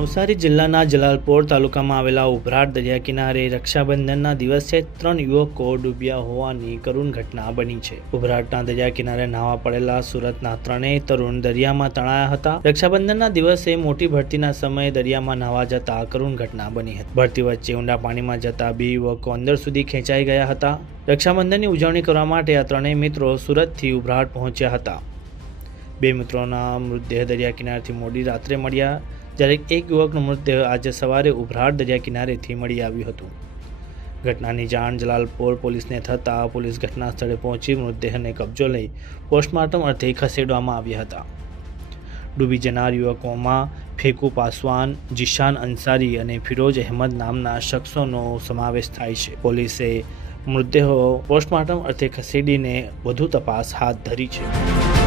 નવસારી જિલ્લાના જલાલપોર તાલુકામાં આવેલા ઉભરાટ દરિયા કિનારે રક્ષાબંધનના દિવસે ત્રણ યુવકો ડૂબ્યા હોવાની કરુણ ઘટના બની છે. ઉભરાટના દરિયા કિનારે નાવા પડેલા સુરતના ત્રણેય તરુણ દરિયામાં તણાયા હતા. રક્ષાબંધનના દિવસે મોટી ભરતીના સમયે દરિયામાં નાવા જતા કરુણ ઘટના બની હતી. ભરતી વચ્ચે ઊંડા પાણીમાં જતા બે યુવકો અંદર સુધી ખેંચાઈ ગયા હતા. રક્ષાબંધનની ઉજવણી કરવા માટે આ ત્રણેય મિત્રો સુરતથી ઉભરાટ પહોંચ્યા હતા. બે મિત્રોના મૃતદેહ દરિયા કિનારેથી મોડી રાત્રે મળ્યા, જ્યારે એક યુવકનો મૃતદેહ આજે સવારે ઉભરાટ દરિયા કિનારેથી મળી આવ્યું હતું. ઘટનાની જાણ જલાલપોર પોલીસને થતાં પોલીસ ઘટના સ્થળે પહોંચી મૃતદેહને કબજો લઈ પોસ્ટમોર્ટમ અર્થે ખસેડવામાં આવ્યા હતા. ડૂબી જનાર યુવકોમાં ફેકુ પાસવાન, જીશાન અંસારી અને ફિરોજ અહેમદ નામના શખ્સોનો સમાવેશ થાય છે. પોલીસે મૃતદેહો પોસ્ટમોર્ટમ અર્થે ખસેડીને વધુ તપાસ હાથ ધરી છે.